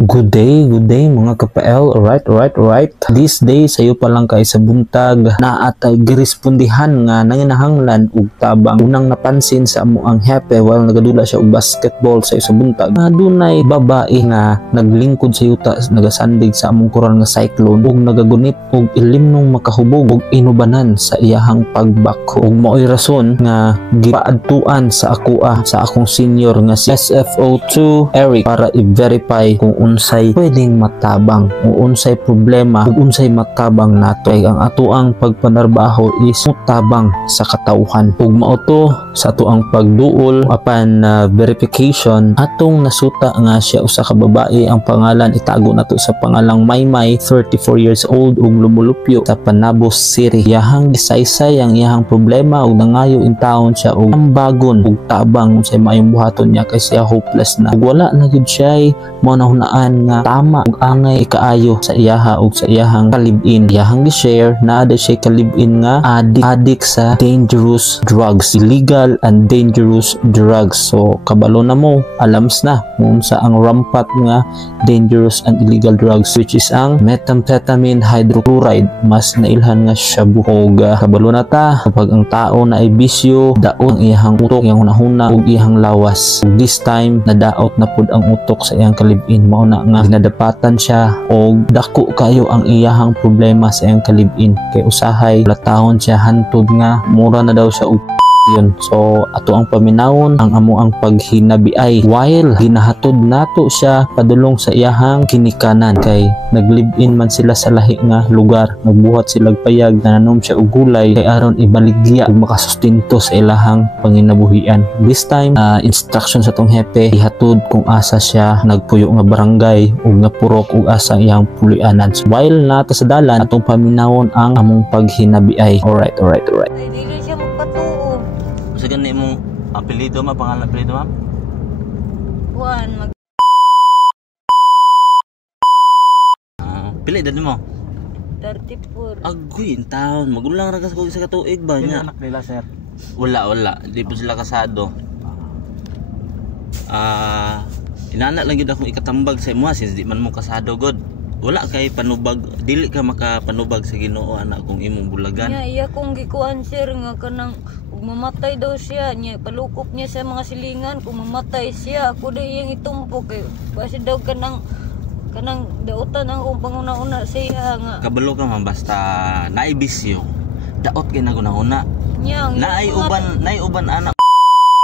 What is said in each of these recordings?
Good day mga ka-PL. Alright. These days sayo pa lang kay sa buntag na atay girespondihan nga nanginahanglan og tabang. Unang napansin sa amo ang hepe while nagadula siya og basketball sa isa buntag. Dunay babae nga naglingkod sa yuta nagasandig sa among koral nga cyclone ug nagagunit og ilimnong makahubog og inubanan sa iyahang pagbakho. Ug mao'y rason nga gipaadtuan sa akoa sa akong senior nga si SFO2 Eric para i-verify kung unsay pwedeng matabang o unsay problema ug unsay matabang nato. Kay ang atoang pagpanarbaho is mutabang sa katawhan ug mao to sa atoang pagduol apan verification atong nasuta nga siya usa ka babae. Ang pangalan itago nato sa pangalang Maymay, 34 years old ug lumulupyo sa Panabos City. Iyahang gisaysay ang iyahang problema ug nangayo in town siya ug ambagon ug tabang unsay maayong buhaton niya kay siya hopeless na ug wala na gyud siya mo nahunaan nga tama ug angay kaayo sa iyaha ug sa iyahang kalib-in. Iyahang gi-share na ada siya kalib-in nga addict sa dangerous drugs, illegal and dangerous drugs. So kabalo na mo, alams na kung sa ang rampat nga dangerous and illegal drugs, which is ang methamphetamine hydrochloride, mas nailhan nga shabu. Og kabalo na ta kapag ang tao na ay bisyo, daot ang iyahang utok, iyang hunahuna ug iyahang lawas. Ug this time nadaot na pud ang utok sa iyang kalib-in. Mao na nga ginadapatan siya og dako kayo ang iyahang problema sa iyang kalib-in kay usahay latahon siya hantod nga mura na daw siya og yun. So ato ang paminawon ang amo ang paghinabiay while ginahatod nato siya padulong sa iyahang kinikanan kay naglive-in man sila sa lahi nga lugar, nagbuhat sila payag, nananom siya og gulay kay aron ibaligya ug makasustinto sa ilahang panginabuhian. This time instruction sa tong hepe ihatod kung asa siya nagpuyo nga barangay ug nga purok ug asa iyang pulianan. So, while nata sa dalan atong paminawon ang among paghinabiay. Alright. Dili siya magpatuo. Sa gani mong apelido ma, pangalan apelido ma'am? Juan, Pili dali mo? 34. Agoy, in taon. Magulang ragas ko sa katuig ba niya? Anak nila, sir? Wala. Di po sila kasado. Inanak lang yun akong ikatambag sa imuha since di man mo kasado god. Wala kay panubag, dili ka makapanubag sa Ginoo anak kung imong bulagan. Iya kung gikuan sir nga kanang kung mamatay daw siya, niya palukop niya sa mga silingan kung mamatay siya, ako daw iyang itumpok kay kasi daw kanang dautan ang kung panguna-una siya nga. Kabalo ka man basta naibisyo. Daot kay naguna-una. Naay uban anak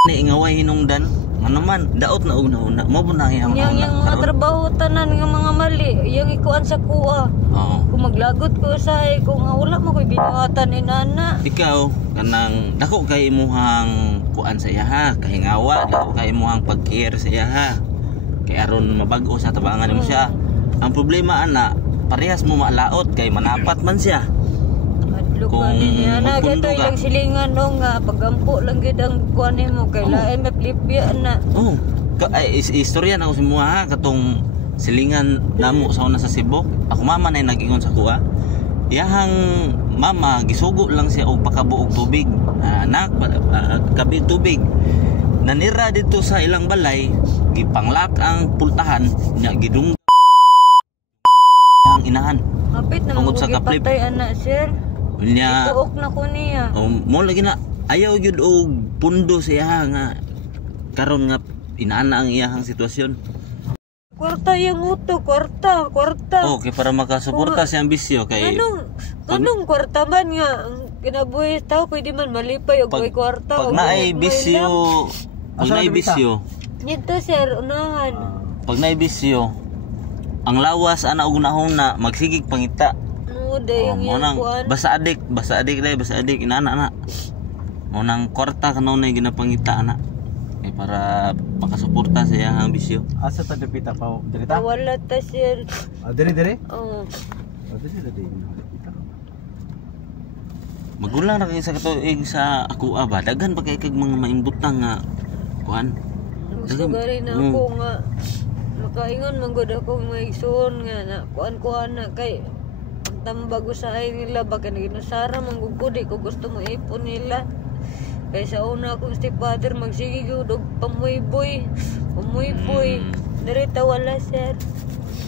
ni ingaway hinungdan. Ano man, daot na una-una. Mo na ang yang mga trabaho tanan nga mga mali, yang ikuan sa kuha. Oo. Kung maglagot ko usahay kung wala mo ko'y binuhatan ni nana. Ikaw kanang dako kay imuhang kuan sa iyaha, kahingawa, dako kay imuhang pag-care sa iyaha. Kay aron mabag-o sa tabangan mo siya. Ang problema ana, parehas mo malaot kay manapat man siya. Kung niya na gato yung silingan no nga pagampo lang gid ang kuan mo kay lain maplipya na. Oh. Istorya na ko si mo ha katong silingan namo sa una sa Cebu. Ako mama na nagingon sa kuha. Iyahang mama gisugo lang siya og pakabuog tubig. Anak kabi tubig. Nanira dito sa ilang balay, gipanglak ang pultahan nya gidung ang inahan. Kapit na mo gipatay ana sir. Nya ituok na ko niya. Mo lagi na ayaw gyud og pundo sa iya nga karon nga inaana ang iyahang sitwasyon. Kwarta yang uto, kwarta. Okay, para makasuporta sa ambisyo kay Anong kwarta man nga kinabuhi tao pwede man malipay og may kwarta. Pag naay bisyo, Dito sir unahan. Pag naay bisyo, ang lawas ana og unahuna magsigig pangita. Basa adik inana na. Mo nang kwarta kanunay ginapangita ana. Eh para makasuporta sa iyang bisyo. Asa ta dapita pa dirita? Wala ta sir. Dire? Oo. Dire. Magulang ra kay sa katuig sa ako ba daghan pa kay kag mga maimbutang nga kuan. Gusto gari na ako nga makaingon man gud ako maigsoon nga na kuan na kay tambag usahay nila baka naginusara manggugudi ko gusto mo ipon nila kay sa una akong stepfather magsige og pamuy-boy direta wala sir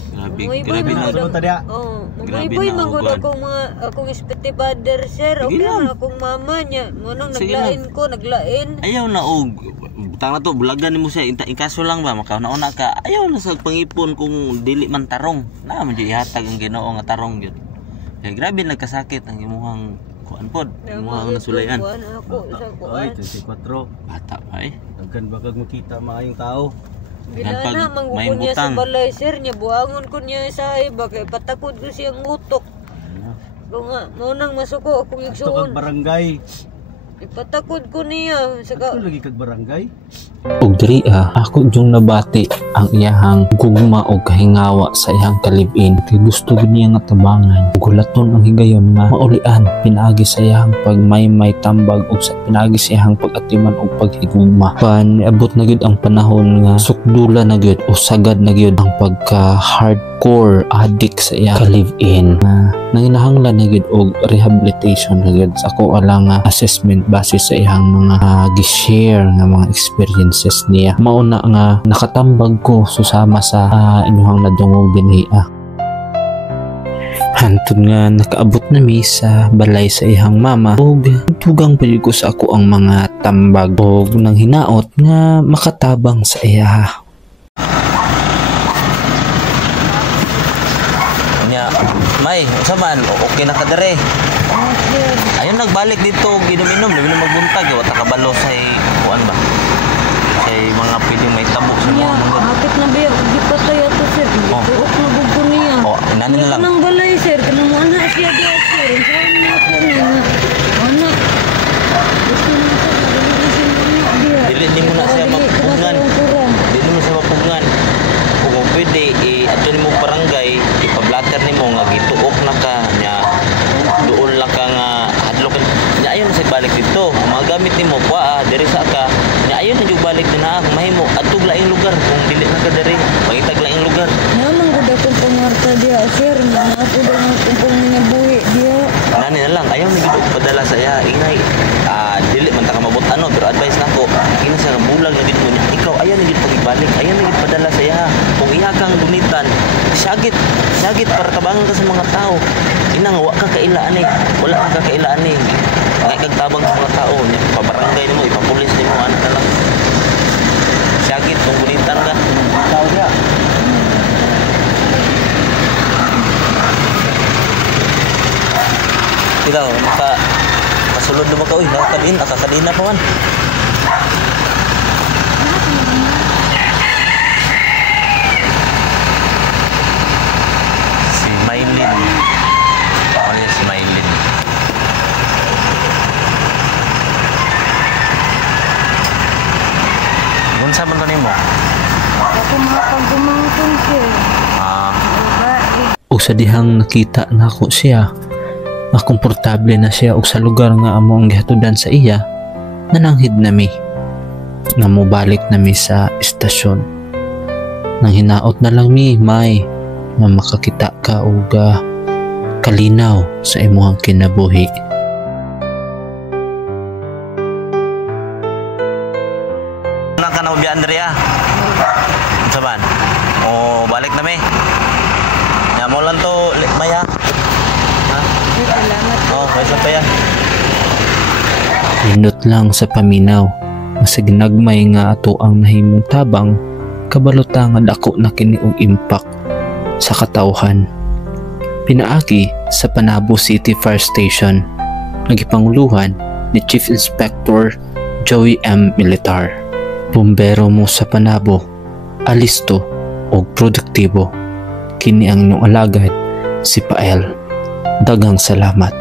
Grabe, Mga iboy grabe mga na. Sunod ta diha. Mga Grabe iboy na, manggod uban. akong mga akong respective father sir. Sige Okay lang. man akong mama niya. Manong Sige naglain. Ayaw na og butang na to bulagan nimo siya kaso lang ba makauna ka. Ayaw na sa pangipon kung dili man tarong. Na man di ihatag ang Ginoo nga tarong gyud. Kaya grabe nagkasakit ang imuhang kuan pod. Imuhang nasulayan. Kuan ako sa Oy, kuan. 24. Bata pa eh. Daghan ba kag makita maayong tao? Bila Pag na may manggukon niya sa butang. balay sir niya buangon ko niya sa iba kay patakod ko siyang utok. Ano? Kung nga mo nang masuko akong Ito kag igsuon. barangay. Ipatakod ko niya sa Ito lagi kag barangay. Og diri ako yung nabati ang iyahang gugma og kahingawa sa iyang kalibin. Kay gusto gid niya nga tabangan. Gulaton ang higayom nga maulian pinaagi sa iyahang pagmaymay tambag ug sa pinaagi sa iyahang pag-atiman og paghigugma. Abot na gyud ang panahon nga sukdula na gyud o sagad na gyud ang pagka hardcore addict sa iyang kalibin. Nanginahanglan na gyud og rehabilitation na gyud sa ako alang assessment base sa iyang mga gi-share nga mga experiences niya. Mauna nga nakatambag ko susama sa inyong nadungog dinhi. Hantod nga nakaabot na mi sa balay sa ihang mama ug tugang pa ko sa ako ang mga tambag ug nang hinaot nga makatabang sa iya. Nya, may, unsa man, okay na ka dire. Ayun nagbalik dito ginom-inom, labi na magbuntag, wata kabalo sa kuan ba? Sa mga pwedeng may tabok sa niya. mga mga. Hapit na biya di patay ato sir. Oh. Tuok na bugko niya. Oh, inani na lang. Nang balay sir kanang mo ana siya di sir. Saan niya ako na ana. Gusto niya sa dili Dili di mo na siya mapugngan. Dili mo siya mapugngan. Kung pwede ato nimo barangay, ipablatter nimo nga gituok na ka nya doon lang ka nga hadlok nya ayon sa balik dito. Mga gamit nimo kuha diri sa ka. Nya ayon na jud balik din na mahimo atog laing lugar kung dili na ka diri. Pangitag laing lugar. Naman gud akong pangarta dia sir. Mga ako daw ang kumpong niya buhi dia. Nani na lang ayaw na gid og padala sa iya ingay. Dili man ta ka mabot ano pero advice nako kini sa bulag na gid mo niya. Ikaw ayaw na gid pagibalik. Ayaw na gid padala sa iya. Kung iya kang dunitan, syagit para tabangan ka sa mga tao. Ina nga wa ka kailaan eh. Wala ka kailaan eh. Ngay kag tabang sa mga tao niya. Pabarangay nimo, ipapulis nimo ana na lang. Syagit kung dunitan ka. Tao dia. Ikaw masulod mo ka uy, nakakadin na pa man. Si Maylin. Ako niya si Maylin. Unsa man to nimo? Ako makapagumangkon sir. Ug sa dihang nakita nako siya, komportable na siya og sa lugar nga amo ang gihatudan sa iya, nananghid nami nga mobalik nami sa istasyon. Nang hinaot na lang mi may nga makakita ka og kalinaw sa imong kinabuhi. Nang ka na ubi Andrea. Unsa man? O balik na mi. Nya mo lang to Maya. Ha? Salamat. Oh, kaysa pa ya. Lindot lang sa paminaw nga sa ginagmay nga ato ang nahimong tabang kabalota nga dako na kini og impact sa katawhan. Pinaagi sa Panabo City Fire Station nagipanguluhan ni Chief Inspector Joey M. Militar. Bumbero mo sa Panabo, alisto o produktibo. Kini ang inyong alagad si Pael. Daghang salamat.